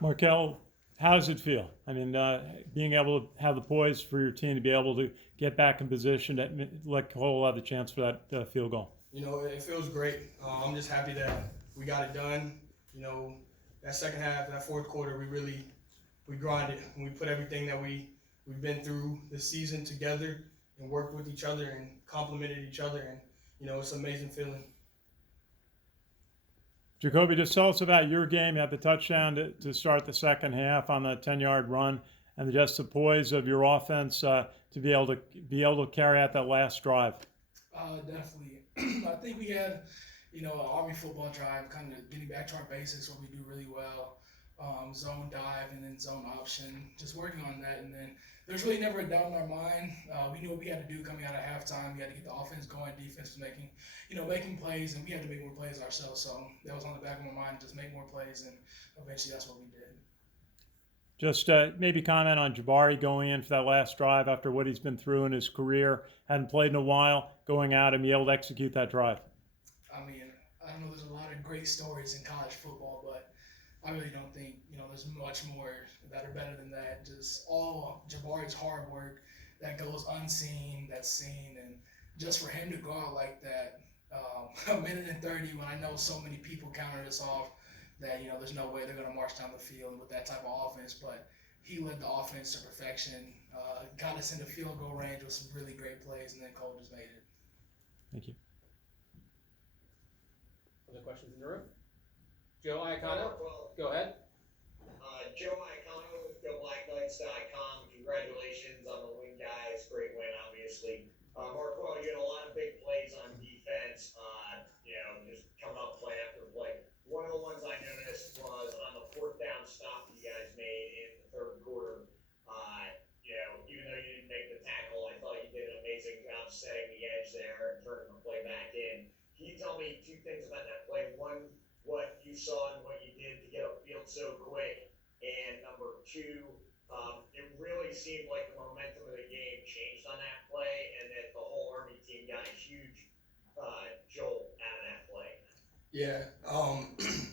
Markel, how does it feel? I mean, being able to have the poise for your team to be able to get back in position to let Cole have the chance for that field goal. It feels great. I'm just happy that we got it done. That second half, that fourth quarter, we grinded and we put everything that we've been through this season together and worked with each other and complimented each other, and it's an amazing feeling. Jakobi, just tell us about your game. You had the touchdown to start the second half on the 10-yard run, and just the poise of your offense to be able to carry out that last drive. Definitely. I think we had, an Army football drive, kind of getting back to our basics, what we do really well. Zone dive and then zone option, just working on that. And then there's really never a doubt in our mind. We knew what we had to do coming out of halftime. We had to get the offense going, defense was making plays, and we had to make more plays ourselves. So that was on the back of my mind, just make more plays, and eventually that's what we did. Just maybe comment on Jabari going in for that last drive after what he's been through in his career. Hadn't played in a while, going out and be able to execute that drive. I mean, I don't know, there's a lot of great stories in college football, but I really don't think, there's much more that are better than that. Just all Jabari's hard work that goes unseen, that's seen, and just for him to go out like that, a minute and 30 when I know so many people counted us off that, there's no way they're going to march down the field with that type of offense, but he led the offense to perfection, got us into field goal range with some really great plays, and then Cole just made it. Thank you. Other questions in the room? Joe Iacono, go ahead. Joe Iacono, GoBlackKnights.com. Congratulations on the win, guys. Great win, obviously. Marquel, you had a lot of big plays on defense, just coming up play after play. One of the ones I noticed was on the fourth down stop that you guys made in the third quarter. Even though you didn't make the tackle, I thought you did an amazing job setting the edge there and turning the play back in. Can you tell me two things about that play? One, what you saw and what you did to get upfield so quick, and number two, it really seemed like the momentum of the game changed on that play, and that the whole Army team got a huge jolt out of that play. Yeah.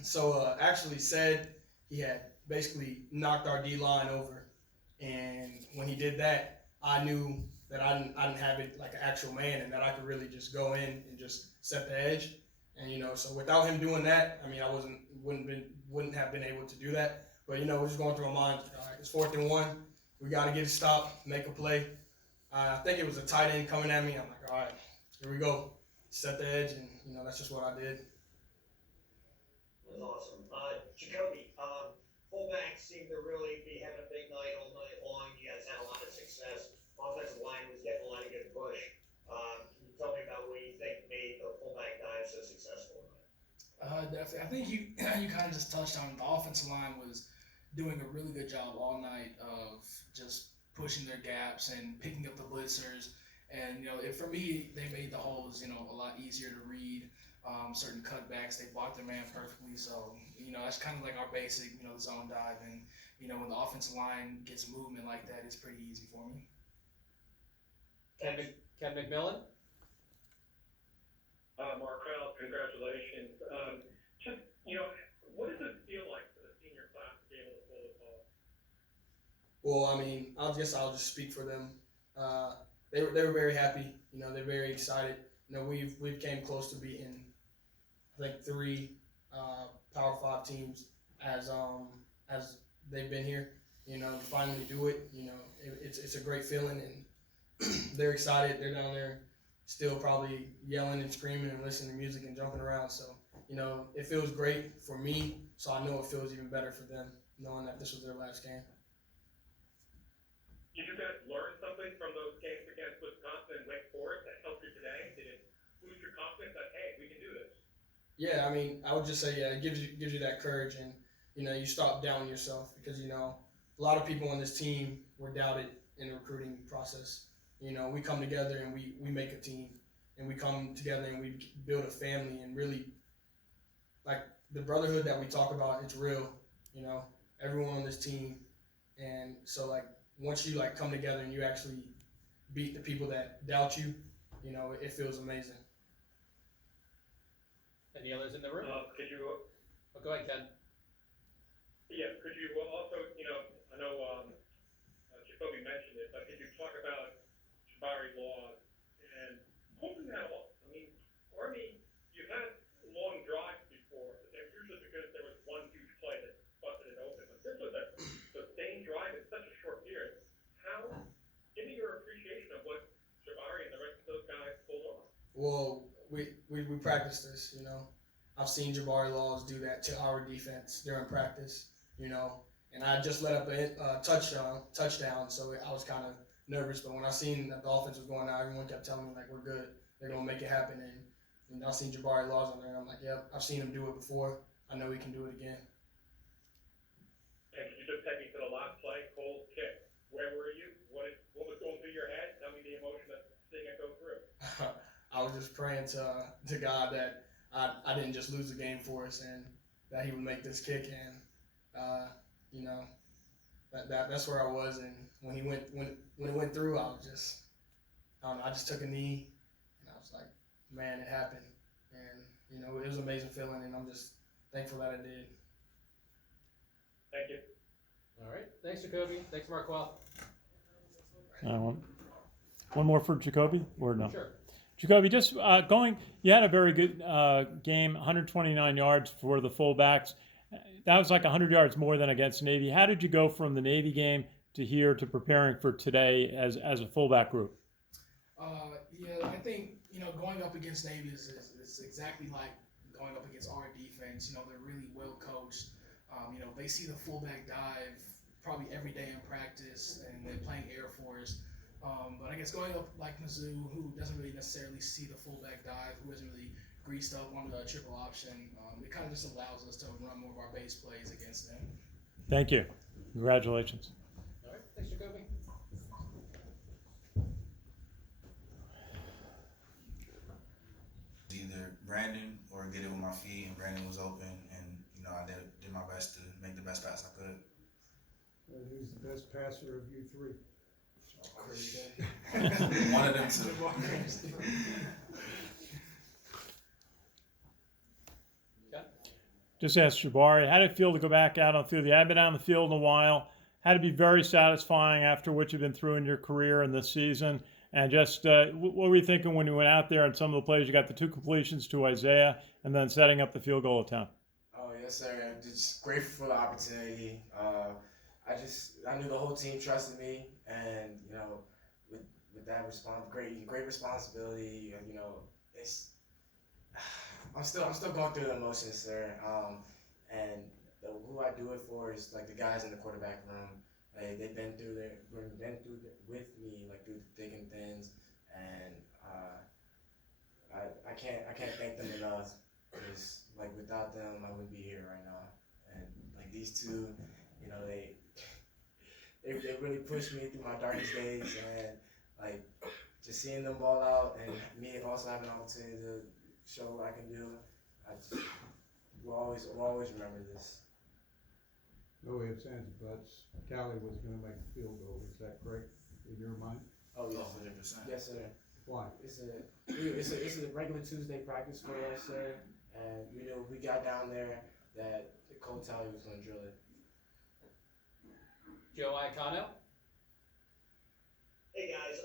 So actually said he had basically knocked our D line over, and when he did that, I knew that I didn't have it like an actual man, and that I could really just go in and just set the edge. And so without him doing that, I mean, I wouldn't have been able to do that. But we're just going through my mind. All right, it's 4th and 1. We got to get a stop, make a play. I think it was a tight end coming at me. I'm like, all right, here we go. Set the edge, and that's just what I did. That's awesome. Jakobi, fullbacks seem to really be having a big night all night long. You guys had a lot of success. Offensive line was getting a lot of good push. Can you tell me about what you think made the fullback dive so successful? Definitely. I think you kind of just touched on it. The offensive line was doing a really good job all night of just pushing their gaps and picking up the blitzers. And for me, they made the holes a lot easier to read. Certain cutbacks, they blocked their man perfectly. So that's kind of like our basic zone dive. And when the offensive line gets movement like that, it's pretty easy for me. Ken McMillan. Marquel, congratulations. What does it feel like for the senior class to be able to pull this off? Well, I mean, I'll just speak for them. They were very happy. They're very excited. We've came close to beating, I think, 3 Power 5 teams as they've been here. To finally do it. It's a great feeling, and they're excited. They're down there still probably yelling and screaming and listening to music and jumping around. So, it feels great for me. So I know it feels even better for them, knowing that this was their last game. Did you guys learn something from those games against Wisconsin and Wake Forest that helped you today? Did it boost your confidence that, hey, we can do this? Yeah, I mean, I would just say, yeah, it gives you that courage, and you stop doubting yourself, because a lot of people on this team were doubted in the recruiting process. We come together and we make a team, and we come together and we build a family, and really, like, the brotherhood that we talk about, it's real. Everyone on this team, and so, like, once you come together and you actually beat the people that doubt you, it feels amazing. Any others in the room? Could you? Go ahead, Ken. Yeah. could you also, I know Jakobi mentioned it, but could you talk about Jabari laws and pulling that off? I mean, Army, you've had long drives before, but they're usually because there was one huge play that busted it open. But this was a sustained drive in such a short period. Give me your appreciation of what Jabari and the rest of those guys pulled off. Well, we practice this, I've seen Jabari Laws do that to our defense during practice, and I just let up a touchdown, so I was kind of nervous. But when I seen that the offense was going out, everyone kept telling me, like, we're good. They're going to make it happen. And I seen Jabari Laws on there, and I'm like, yep, I've seen him do it before. I know he can do it again. And could you just take me to the last play, Cole's kick? Where were you? What was going through your head? Tell me the emotion of seeing it go through. I was just praying to God that I didn't just lose the game for us, and that he would make this kick. And that's where I was. And when it went through, I just took a knee, and I was like, man, it happened. And it was an amazing feeling, and I'm just thankful that I did. Thank you. All right. Thanks, Jakobi. Thanks, Marquel. One more for Jakobi, or no? Sure. Jakobi, just you had a very good game, 129 yards for the fullbacks. That was like 100 yards more than against Navy. How did you go from the Navy game to here to preparing for today as a fullback group? Yeah, I think, going up against Navy is exactly like going up against our defense. They're really well coached. They see the fullback dive probably every day in practice, and they're playing Air Force. But I guess going up like Mizzou, who doesn't really necessarily see the fullback dive, who isn't really greased up on the triple option, it kind of just allows us to run more of our base plays against them. Thank you. Congratulations. All right. Thanks, Jakobi. Either Brandon or get it with my feet, and Brandon was open, and I did my best to make the best pass I could. Who's the best passer of you three? One of them two. Just ask Jabari, how did it feel to go back out on the field? You haven't been out on the field in a while. Had to be very satisfying after what you've been through in your career and this season. And just what were you thinking when you went out there and some of the plays? You got the 2 completions to Isaiah and then setting up the field goal attempt. Oh, yes, sir. I'm just grateful for the opportunity. I knew the whole team trusted me, and with that great responsibility. It's I'm still going through the emotions, sir. And who I do it for is like the guys in the quarterback room. Like, they've been through with me, like through the thick and thins, and I can't thank them enough. Because like without them, I wouldn't be here right now. And like these two, they really pushed me through my darkest days, and like just seeing them ball out, and me also having an opportunity to show what I can do. We'll always remember this. No ifs, ands, or buts. Talley was going to make the field goal. Is that correct in your mind? Oh, yes, 100%. Yes, sir. Why? It's a regular Tuesday practice for us, sir. And we got down there that Coach Talley was going to drill it. Joe Iacono. Hey guys,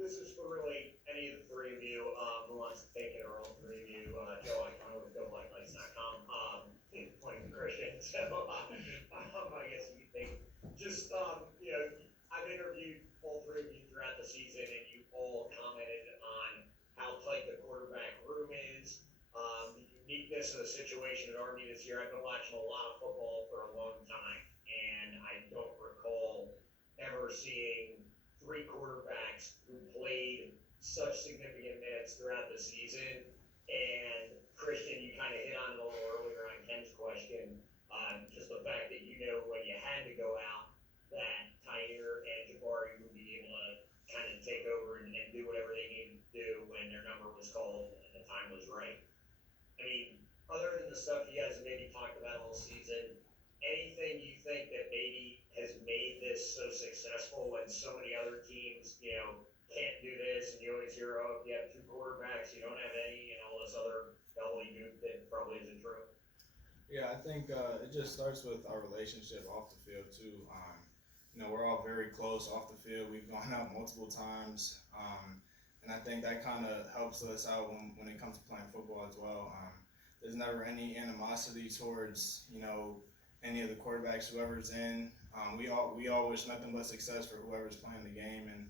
this is for really any of the three of you who wants to take it, or all three of you. Joe Iacono with GoBlackLights.com. Pointing to Christian, so I guess you think just I've interviewed all three of you throughout the season, and you all commented on how tight the quarterback room is, the uniqueness of the situation at Army this year. I've been watching a lot of football for a long time, and I don't recall ever seeing 3 quarterbacks who played such significant minutes throughout the season. And Christian, you kind of hit on it a little earlier on Ken's question, just the fact that when you had to go out, that Tyhier and Jabari would be able to kind of take over and do whatever they needed to do when their number was called and the time was right. I mean, other than the stuff you guys have maybe talked about all season, anything you think that maybe has made this so successful when so many other teams, can't do this, and you always hear, oh, if you have 2 quarterbacks, you don't have any, and all this other gobbledygook that probably isn't true? Yeah, I think it just starts with our relationship off the field too. We're all very close off the field. We've gone out multiple times, and I think that kind of helps us out when it comes to playing football as well. There's never any animosity towards any of the quarterbacks, whoever's in. We all wish nothing but success for whoever's playing the game, and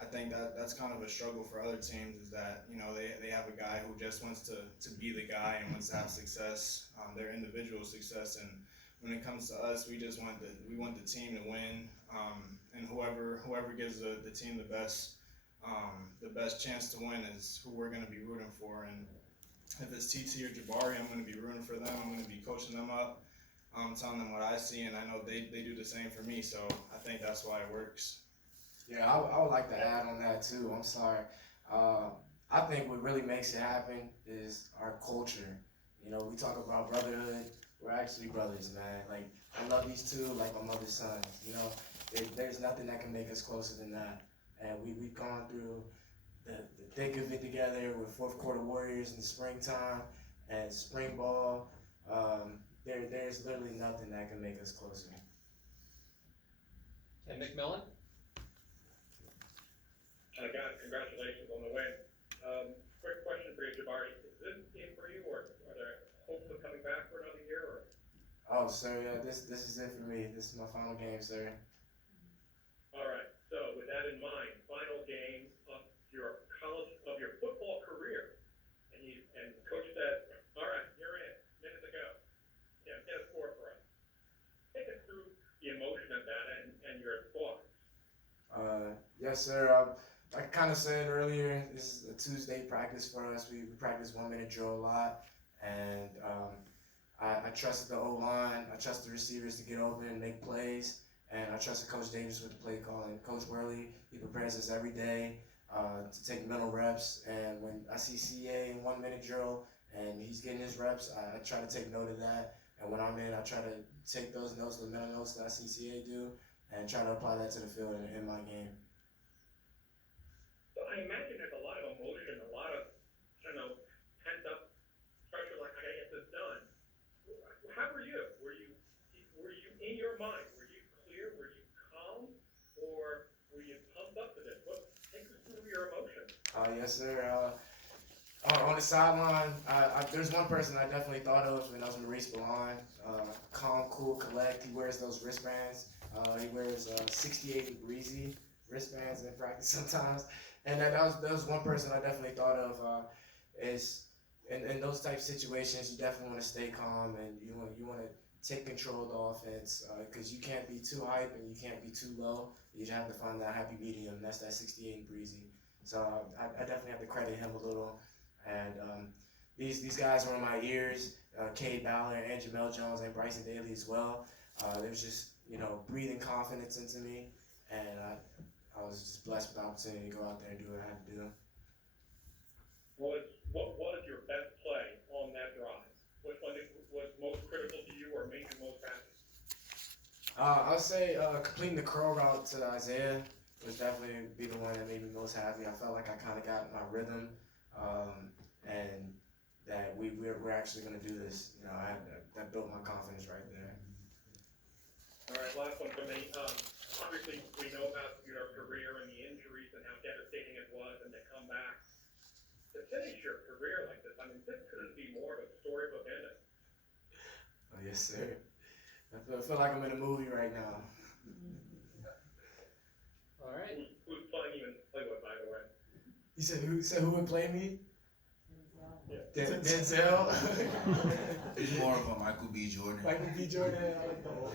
I think that's kind of a struggle for other teams is that they have a guy who just wants to be the guy and wants to have success, their individual success, and when it comes to us, we just want the team to win, and whoever gives the team the best chance to win is who we're going to be rooting for. And if it's TT or Jabari, I'm going to be rooting for them. I'm going to be coaching them up, telling them what I see, and I know they do the same for me. So I think that's why it works. Yeah, I would like to add on that too. I'm sorry. I think what really makes it happen is our culture. We talk about brotherhood. We're actually brothers, man. Like, I love these two like my mother's sons. There's nothing that can make us closer than that. And we've gone through the thick of it together with fourth quarter warriors in the springtime and spring ball. There's literally nothing that can make us closer. And McMillan? Guys, congratulations on the win. Quick question for you, Jabari. Is this the team for you, or are there hopes of coming back for another year? Or? Oh, sir, yeah, this is it for me. This is my final game, sir. All right. So with that in mind, final game of your football career, and coach said, "All right, you're in. Minute to go. Yeah, get a score for us." Take us through the emotion of that and your thoughts. Yes, sir. I kind of said earlier, this is a Tuesday practice for us. We practice 1 minute drill a lot, and I trusted the O-line. I trust the receivers to get open and make plays, and I trusted Coach Davis with the play calling. Coach Worley, he prepares us every day to take mental reps, and when I see CA in 1 minute drill and he's getting his reps, I try to take note of that, and when I'm in, I try to take those notes, the mental notes that I see CA do, and try to apply that to the field in my game. So I imagine there's a lot of emotion, a lot of, pent up pressure, like, I gotta get this done. How were you? Were you in your mind? Were you clear? Were you calm? Or were you pumped up to this? Take us through your emotions. Yes, sir. On the sideline, there's one person I definitely thought of, and that was Maurice Ballon. Calm, cool, collect. He wears those wristbands. He wears 68 and breezy wristbands in practice sometimes. And that was one person I definitely thought of. Is in those type of situations, you definitely want to stay calm, and you want to take control of the offense, because you can't be too hype and you can't be too low. You have to find that happy medium. That's that 68 and breezy. So I definitely have to credit him a little. And these guys were in my ears. Cade Ballard, and Jamel Jones, and Bryson Daly as well. It was just breathing confidence into me, and I was just blessed with the opportunity to go out there and do what I had to do. What was your best play on that drive? Which one was most critical to you or made you most happy? I'll say completing the curl route to Isaiah was definitely be the one that made me most happy. I felt like I kind of got my rhythm, and that we're actually going to do this. That built my confidence right there. All right, last one for me. Obviously, we know about your career and the injuries and how devastating it was, and to come back. To finish your career like this, this couldn't be more of a storybook ending. Oh, yes, sir. I feel like I'm in a movie right now. All right. Who's playing you in Playboy, by the way? You said who would play me? Yeah. Denzel. He's more of a Michael B. Jordan. Michael B. Jordan. I like that. All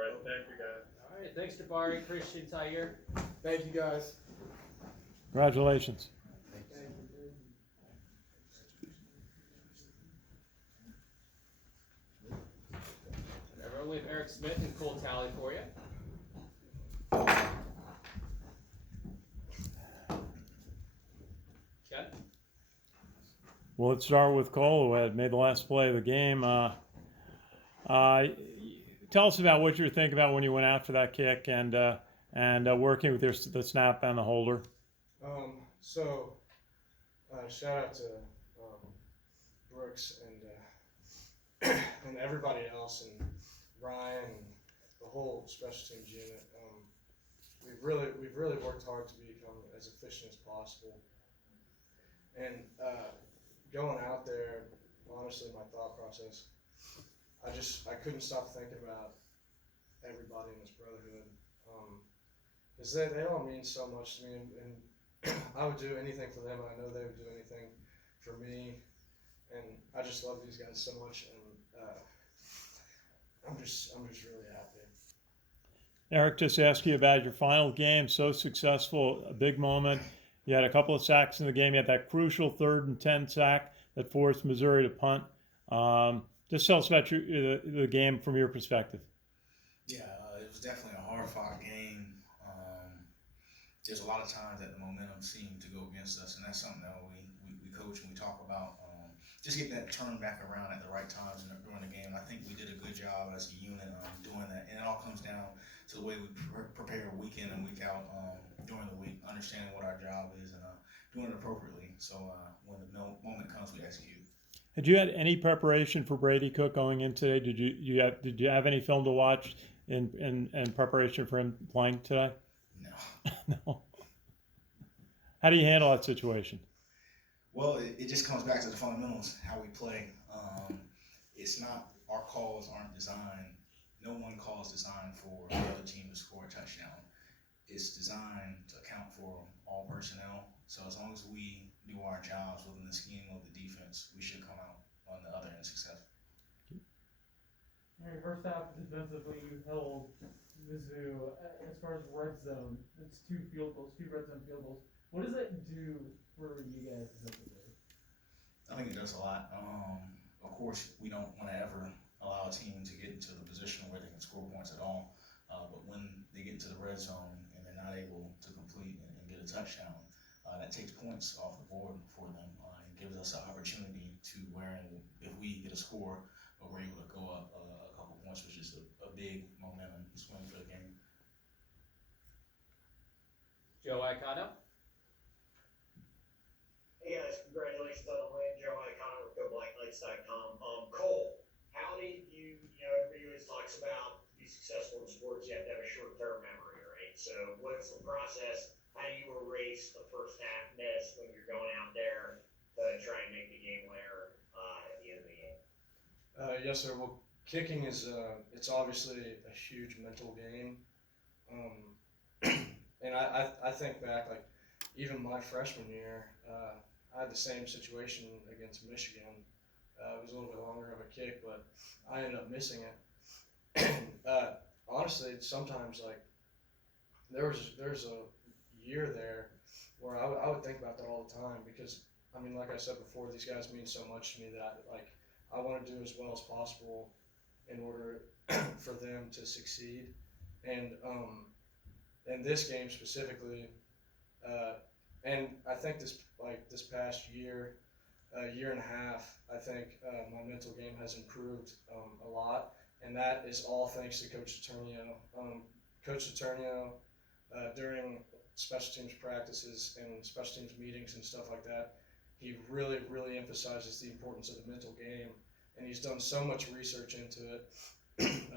right, thank you, guys. All right, thanks, Jabari, Christian, Tyhier. Thank you, guys. Congratulations. Everyone, we have Eric Smith and Cole Talley for you. Ken? Well, let's start with Cole, who had made the last play of the game. Tell us about what you were thinking about when you went after that kick and working with the snap and the holder. So shout out to Brooks and everybody else, and Ryan, and the whole special teams unit. We've really worked hard to become as efficient as possible. And going out there, honestly, my thought process, I couldn't stop thinking about everybody in this brotherhood, because they all mean so much to me, and I would do anything for them, and I know they would do anything for me, and I just love these guys so much, and I'm just really happy. Arik, just ask you about your final game. So successful, a big moment. You had a couple of sacks in the game. You had that crucial 3rd and 10 sack that forced Missouri to punt. Just tell us about the game from your perspective. Yeah, it was definitely a hard-fought game. There's a lot of times that the momentum seemed to go against us, and that's something that we coach and we talk about. Just getting that turn back around at the right times during the game. I think we did a good job as a unit doing that, and it all comes down to the way we prepare week in and week out during the week, understanding what our job is and doing it appropriately. So when the moment comes, we execute. Had you had any preparation for Brady Cook going in today? Did you have any film to watch in preparation for him playing today? No. No. How do you handle that situation? Well, it just comes back to the fundamentals, how we play. It's not, our calls aren't designed, no one call is designed for the other team to score a touchdown. It's designed to account for all personnel. So as long as we do our jobs within the scheme of the defense, we should come out on the other end successful. All right, first half defensively, you held Mizzou as far as red zone. It's 2 red zone field goals. What does that do for you guys defensively? I think it does a lot. Of course, we don't want to ever allow a team to get into the position where they can score points at all. But when they get into the red zone and they're not able to complete and get a touchdown, that takes points off the board for them. It gives us an opportunity to where if we get a score, we're able to go up a couple points, which is a big momentum swing for the game. Joe Iacono. Hey guys, congratulations on the win. Joe Iacono with GoBlackKnights.com. Cole, how did everybody always talks about to be successful in sports, you have to have a short-term memory, right? So what's the process? How do you erase the first half miss when you're going out there to try and make the game winner at the end of the game? Yes, sir. Well, kicking is it's obviously a huge mental game, and I think back, like even my freshman year, I had the same situation against Michigan. It was a little bit longer of a kick, but I ended up missing it. Honestly, sometimes like there's a year there where I would think about that all the time, because I mean, like I said before, these guys mean so much to me that like I want to do as well as possible in order for them to succeed. And in this game specifically, and I think this past year, year and a half, I think my mental game has improved a lot, and that is all thanks to Coach Saturnio. Coach Saturnio, during special teams practices and special teams meetings and stuff like that, he really, really emphasizes the importance of the mental game, and he's done so much research into it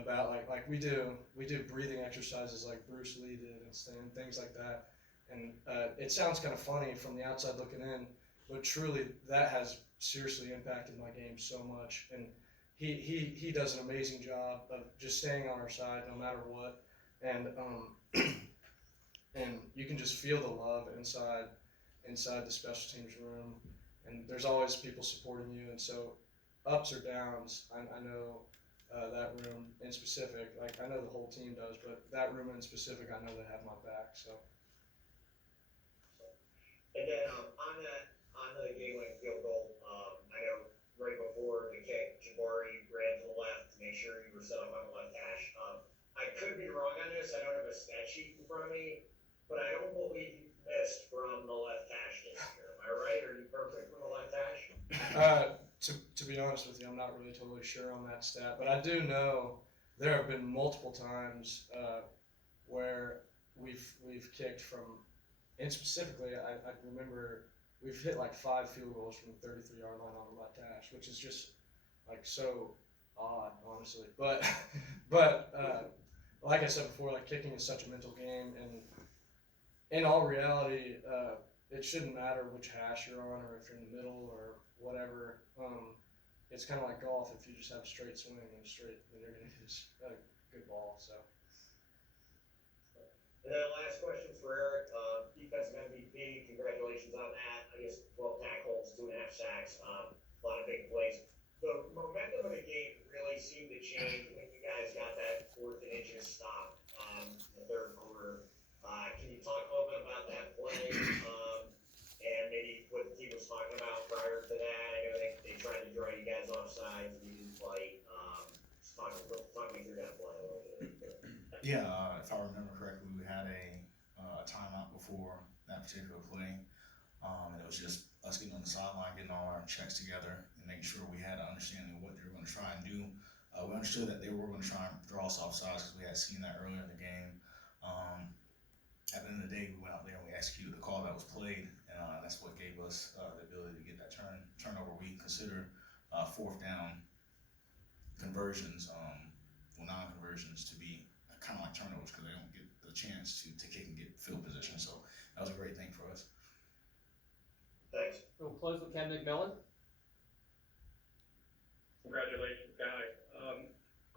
about like we do breathing exercises like Bruce Lee did and things like that. And it sounds kind of funny from the outside looking in, but truly that has seriously impacted my game so much. And he does an amazing job of just staying on our side no matter what. And and you can just feel the love inside the special teams room. And there's always people supporting you. And so ups or downs, I know that room in specific, like I know the whole team does, but that room in specific, I know they have my back. So. And then on the game-winning field goal, I know right before the kick, Jabari ran to the left to make sure you were set up on the left hash. I could be wrong on this. I don't have a stat sheet in front of me, but I don't believe you missed from the left hash this year. Am I right? Are you perfect from the left hash? To be honest with you, I'm not really totally sure on that stat, but I do know there have been multiple times where we've kicked from. And specifically, I remember we've hit like 5 field goals from the 33-yard line on the left hash, which is just like so odd, honestly. But like I said before, like kicking is such a mental game, and in all reality, it shouldn't matter which hash you're on or if you're in the middle or whatever. It's kind of like golf. If you just have a straight swing and then you're gonna hit a good ball. So. And then last question for Arik. Defense is going to be big. Congratulations on that. I guess 12 tackles, 2.5 sacks, a lot of big plays. The momentum of the game really seemed to change when you guys got that 4th and inches stop in the third quarter. Can you talk a little bit about that play and maybe what the team was talking about prior to that? I know they tried to draw you guys off sides and you didn't play. Just talk me through that play a little bit. Yeah, if I remember correctly, we had a timeout before that particular play, and it was just us getting on the sideline, getting all our checks together, and making sure we had an understanding of what they were going to try and do. We understood that they were going to try and draw us off sides because we had seen that earlier in the game. At the end of the day, we went out there and we executed the call that was played, and that's what gave us the ability to get that turnover. We consider 4th down conversions, non-conversions, to be kind of like turnovers because they don't get the chance to kick and get field position. So that was a great thing for us. Thanks. We'll close with Ken McMillan. Congratulations, guys.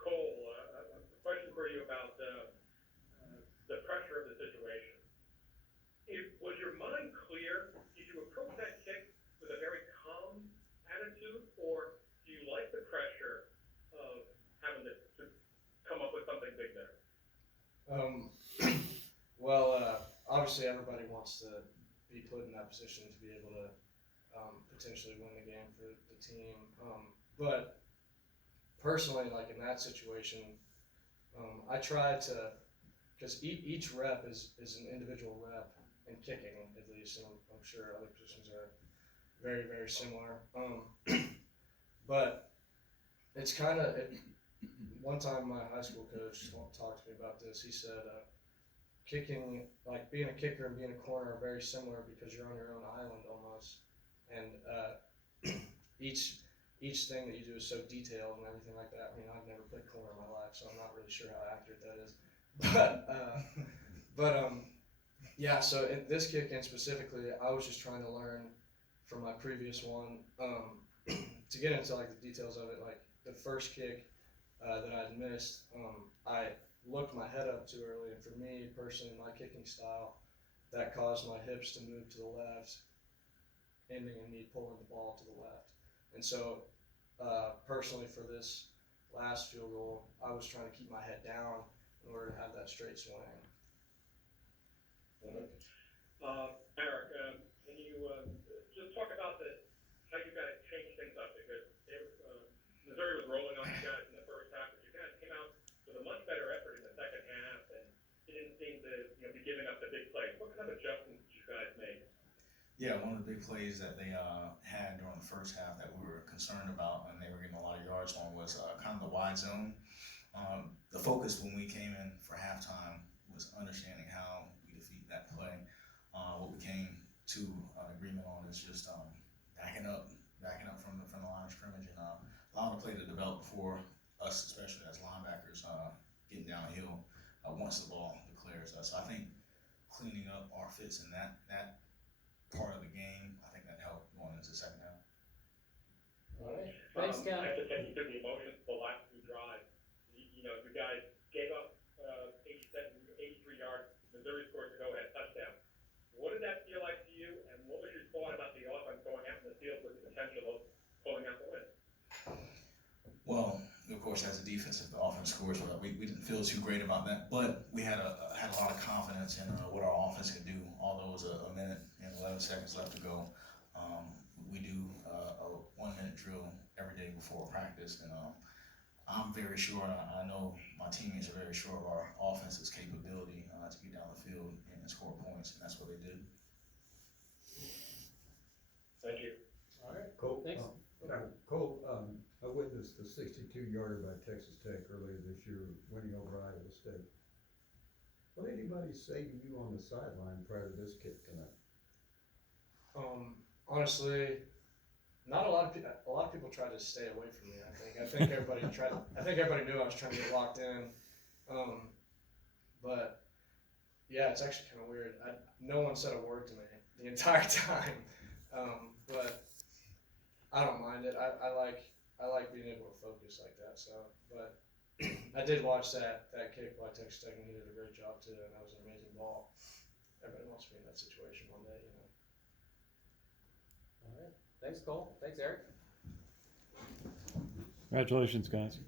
Cole, a question for you about the pressure of the situation. Was your mind clear? Did you approach that kick with a very calm attitude, or do you like the pressure of having to come up with something big there? Well, obviously everybody wants to be put in that position to be able to potentially win the game for the team. But personally, like in that situation, I try to, because each rep is an individual rep in kicking, at least, and I'm sure other positions are very, very similar. But it's kind of, one time my high school coach talked to me about this. He said, kicking, like being a kicker and being a corner are very similar because you're on your own island almost. And each thing that you do is so detailed and everything like that. I mean, I've never played corner in my life, so I'm not really sure how accurate that is. Yeah, so in this kick-in specifically, I was just trying to learn from my previous one, to get into like the details of it. Like the first kick that I had missed, I looked my head up too early, and for me personally, my kicking style, that caused my hips to move to the left, ending in me pulling the ball to the left. And so personally for this last field goal, I was trying to keep my head down in order to have that straight swing. Arik, can you just talk about how you guys changed things up, because Missouri was rolling on you guys in the first half, but you guys came out with a much better effort in the second half, and you didn't seem to be giving up the big plays. What kind of adjustments did you guys make? Yeah, one of the big plays that they had during the first half that we were concerned about, and they were getting a lot of yards on, was kind of the wide zone. The focus when we came in for halftime was understanding how we defeat that play. What we came to an agreement on is just backing up from the line of scrimmage and allowing the play to develop before us, especially as linebackers, getting downhill once the ball declares us. I think cleaning up our fits in that part of the game, I think that helped going into the second half. All right. Thanks, Ken. I have to take you through the emotions of the last two drives. You guys gave up 83 yards. Missouri scored the go-ahead touchdown. What did that feel like to you, and what was your thought about the offense going out in the field with the potential of pulling out the win? Well, of course, as a defense, if the offense scores, we didn't feel too great about that, but we had a lot of confidence in what our offense could do. Although it was a minute and 11 seconds left to go, we do a 1 minute drill every day before practice, and I'm very sure, and I know my teammates are very sure of our offense's capability to get down the field and score points, and that's what they did. Thank you. All right. Cole, Thanks. Cole, I witnessed the 62-yarder by Texas Tech earlier this year, winning over Iowa State. What did anybody say to you on the sideline prior to this kick tonight? Honestly, not a lot of people. A lot of people tried to stay away from me. I think everybody tried. I think everybody knew I was trying to get locked in. But yeah, it's actually kind of weird. No one said a word to me the entire time. But I don't mind it. I like being able to focus like that. So, but I did watch that kick by Texas Tech, and he did a great job too. And that was an amazing ball. Everybody wants to be in that situation one day, you know. All right. Thanks, Cole. Thanks, Arik. Congratulations, guys.